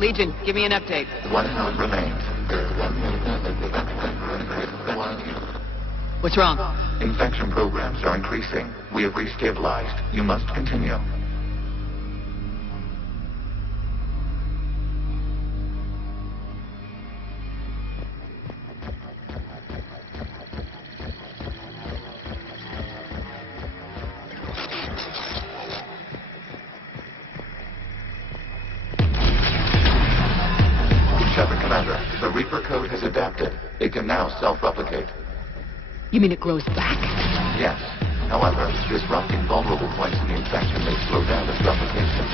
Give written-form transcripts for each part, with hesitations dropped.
Legion, give me an update. One node remains. What's wrong? Infection programs are increasing. We have restabilized. You must continue. Shepard Commander, the Reaper code has adapted. It can now self-replicate. You mean it grows back? Yes. However, disrupting vulnerable points in the infection may slow down its replication.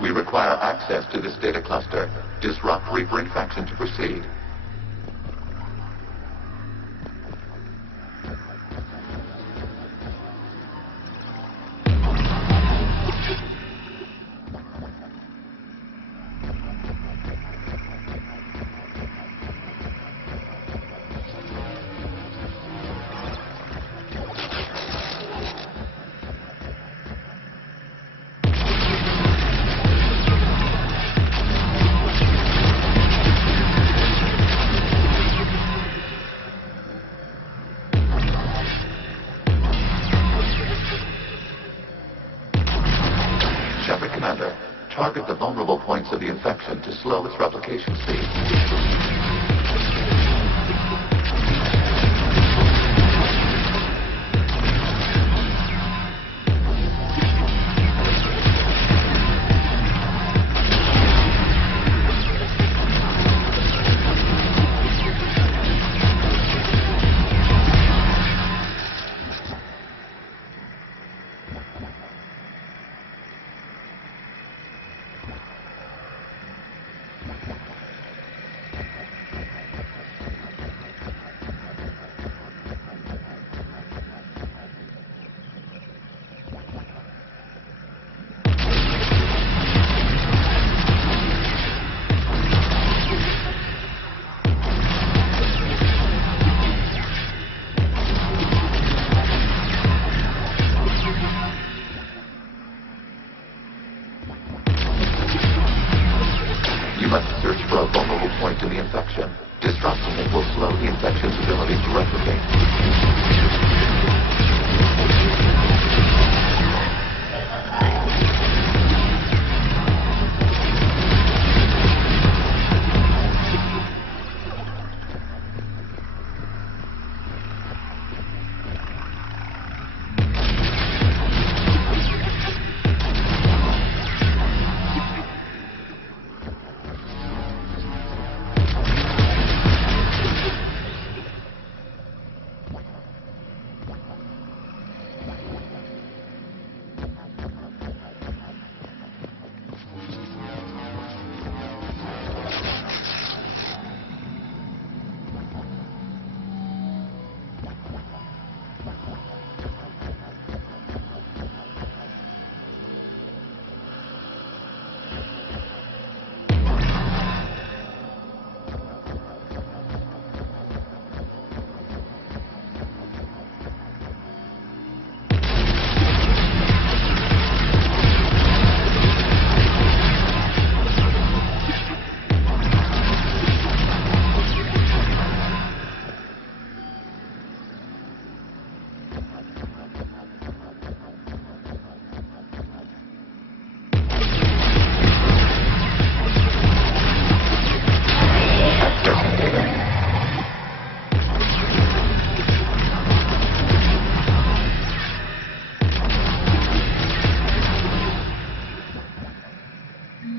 We require access to this data cluster. Disrupt Reaper infection to proceed. Shepard Commander, target the vulnerable points of the infection to slow its replication speed.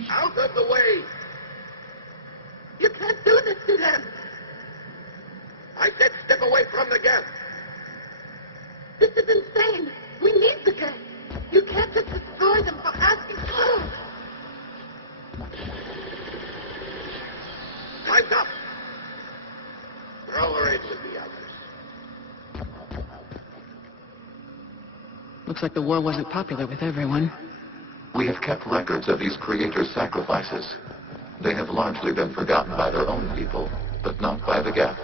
Out of the way! You can't do this to them! I said step away from the Geth! This is insane! We need the Geth! You can't just destroy them for asking for them! Time's up! Throw her in with the others. Looks like the war wasn't popular with everyone. We have kept records of these creators' sacrifices. They have largely been forgotten by their own people, but not by the Geth.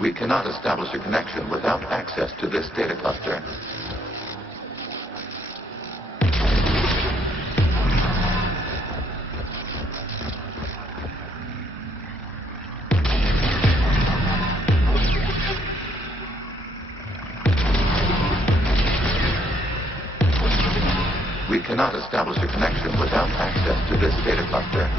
We cannot establish a connection without access to this data cluster. We cannot establish a connection without access to this data cluster.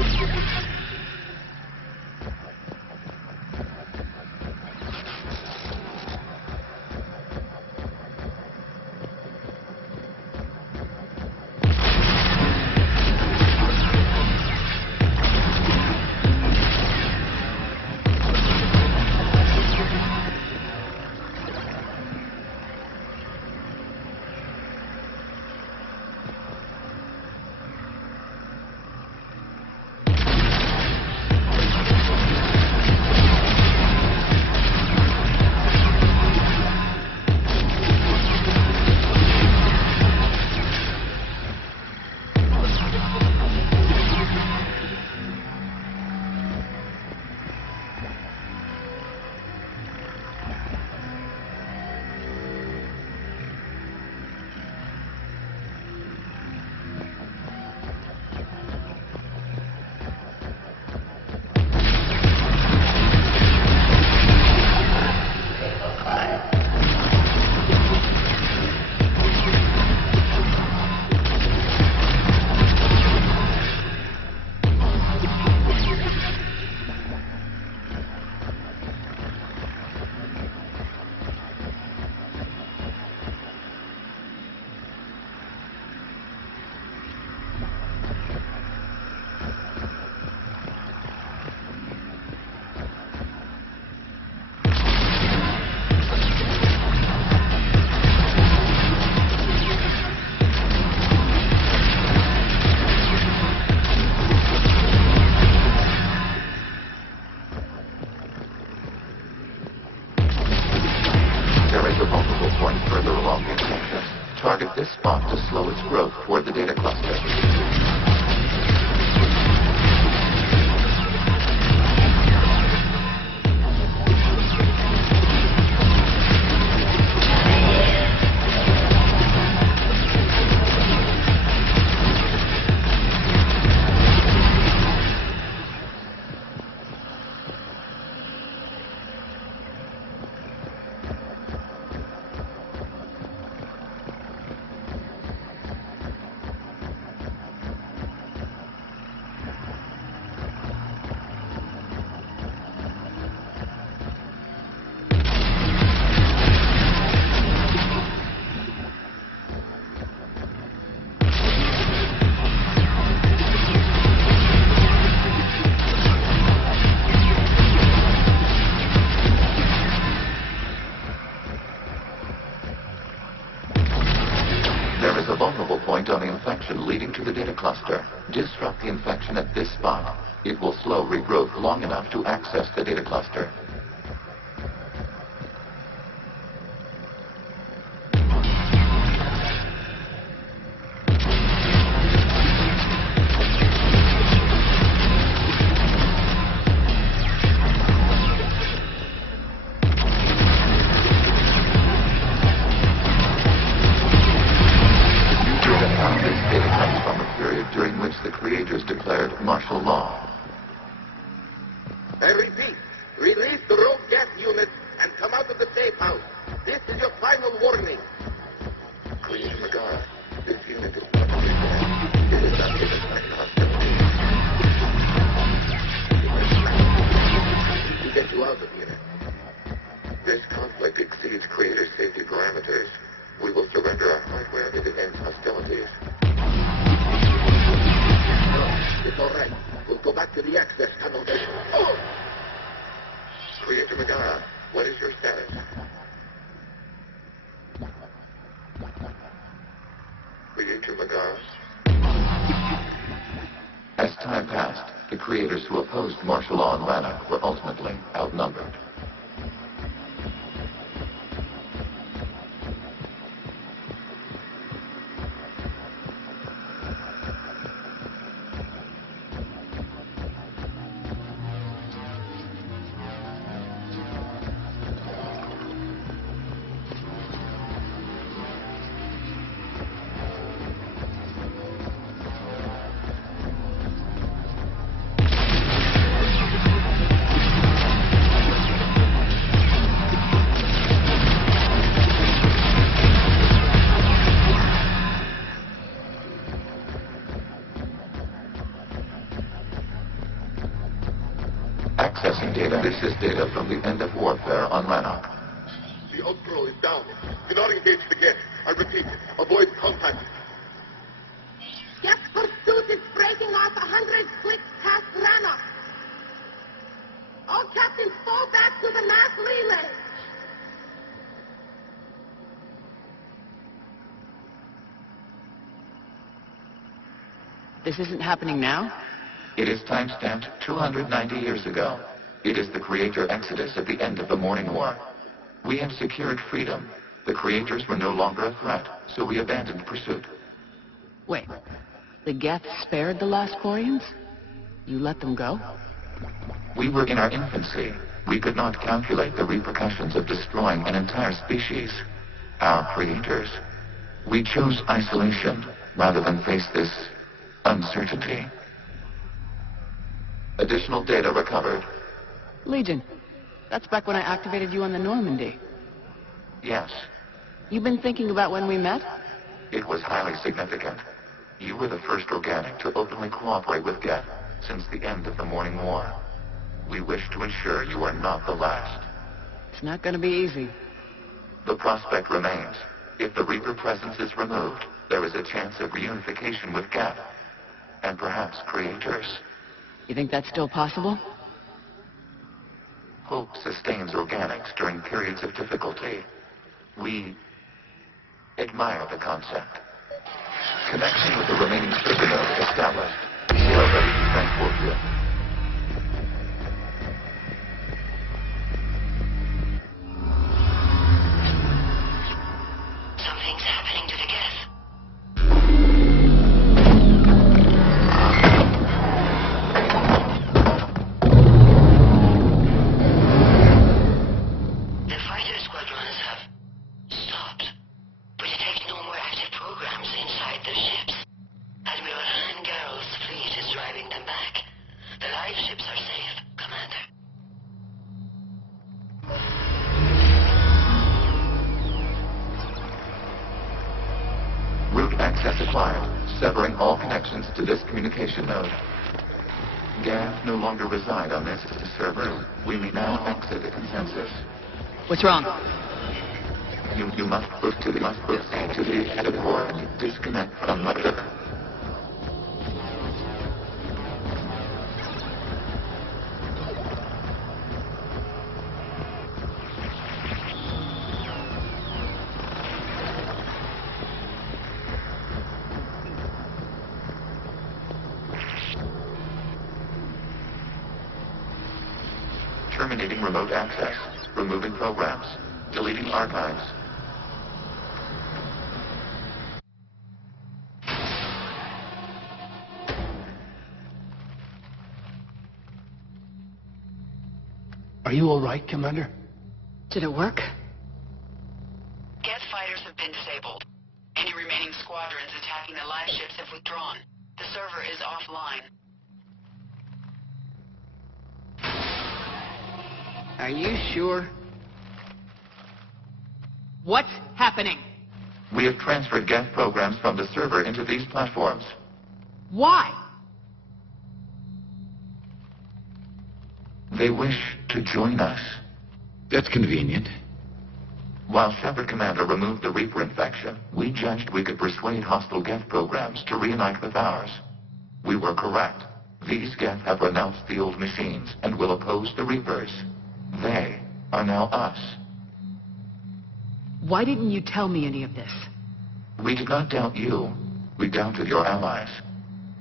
Target this spot to slow its growth toward the data cluster. leading to the data cluster. Disrupt the infection at this spot. It will slow regrowth long enough to access the data cluster. During which the creators declared martial law. I repeat, release the rogue Geth units and come out of the safe house. This is your final warning. Creator Megara, this unit is probably dead. It is not given by hostility. To get you out of here. This conflict exceeds creator safety parameters. We will surrender our hardware if it ends hostilities. It's all right. We'll go back to the access tunnel. Oh! Creator Megara, what is your status? Creator Megara? As time passed, the creators who opposed martial law in Rannoch were ultimately outnumbered. Accessing data. This is data from the end of warfare on Rannoch. The outcrow is down. Do not engage the Geth. I repeat, avoid contact. Geth pursuit is breaking off 100 clicks past Rannoch. All captains fall back to the mass relay. This isn't happening now? It is timestamped 290 years ago. It is the creator exodus at the end of the Morning War. We had secured freedom. The creators were no longer a threat, so we abandoned pursuit. Wait, the Geth spared the last Quarians? You let them go? We were in our infancy. We could not calculate the repercussions of destroying an entire species. Our creators. We chose isolation rather than face this uncertainty. Additional data recovered. Legion. That's back when I activated you on the Normandy. Yes, You've been thinking about when we met? it was highly significant. You were the first organic to openly cooperate with Geth since the end of the Morning War. We wish to ensure you are not the last. It's not gonna be easy. The prospect remains. If the Reaper presence is removed, there is a chance of reunification with Geth, and perhaps creators. You think that's still possible? Hope sustains organics during periods of difficulty. We admire the concept. Connection with the remaining server node established. We are ready to transport you. Something's happening to the Geth. The fighter squadrons have stopped, but detect no more active programs inside their ships. Admiral Hangarl's fleet is driving them back. The live ships are safe, Commander. Route access acquired, severing all connections to this communication node. Geth no longer reside on this server. We may now exit the consensus. What's wrong? You must proceed to the support. Disconnect from mother. Terminating remote access. Removing programs. Deleting archives. Are you all right, Commander? Did it work? Geth fighters have been disabled. Any remaining squadrons attacking the live ships have withdrawn. The server is offline. Are you sure? What's happening? We have transferred Geth programs from the server into these platforms. Why? They wish to join us. That's convenient. While Shepard Commander removed the Reaper infection, we judged we could persuade hostile Geth programs to reunite with ours. We were correct. These Geth have renounced the old machines and will oppose the Reapers. They are now us. Why didn't you tell me any of this? We did not doubt you. We doubted your allies.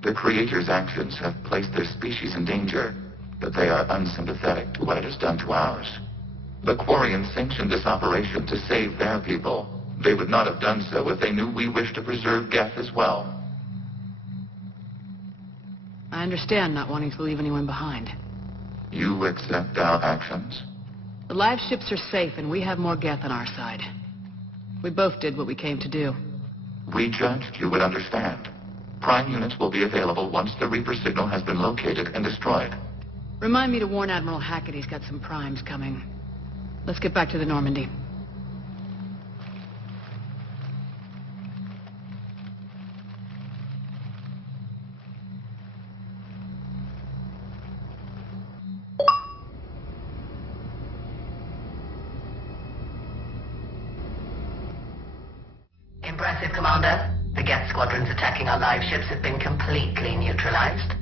The Creator's actions have placed their species in danger, but they are unsympathetic to what it has done to ours. The Quarians sanctioned this operation to save their people. They would not have done so if they knew we wished to preserve Geth as well. I understand not wanting to leave anyone behind. You accept our actions? The live ships are safe, and we have more Geth on our side. We both did what we came to do. We judged you would understand. Prime units will be available once the Reaper signal has been located and destroyed. Remind me to warn Admiral Hackett he's got some primes coming. Let's get back to the Normandy. Impressive, Commander. The Geth squadrons attacking our live ships have been completely neutralized.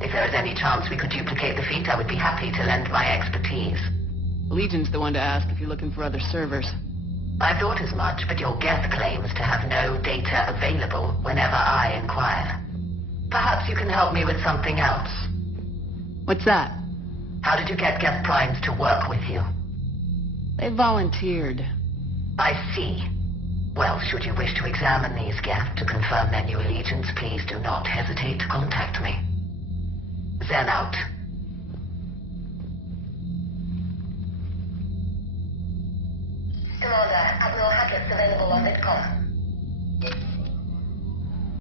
If there is any chance we could duplicate the feat, I would be happy to lend my expertise. Legion's the one to ask if you're looking for other servers. I thought as much, but your Geth claims to have no data available whenever I inquire. Perhaps you can help me with something else. What's that? How did you get Geth primes to work with you? They volunteered. I see. Well, should you wish to examine these Geth to confirm menu allegiance, please do not hesitate to contact me. Zen out. Commander, Admiral Hackett's available on Midcom.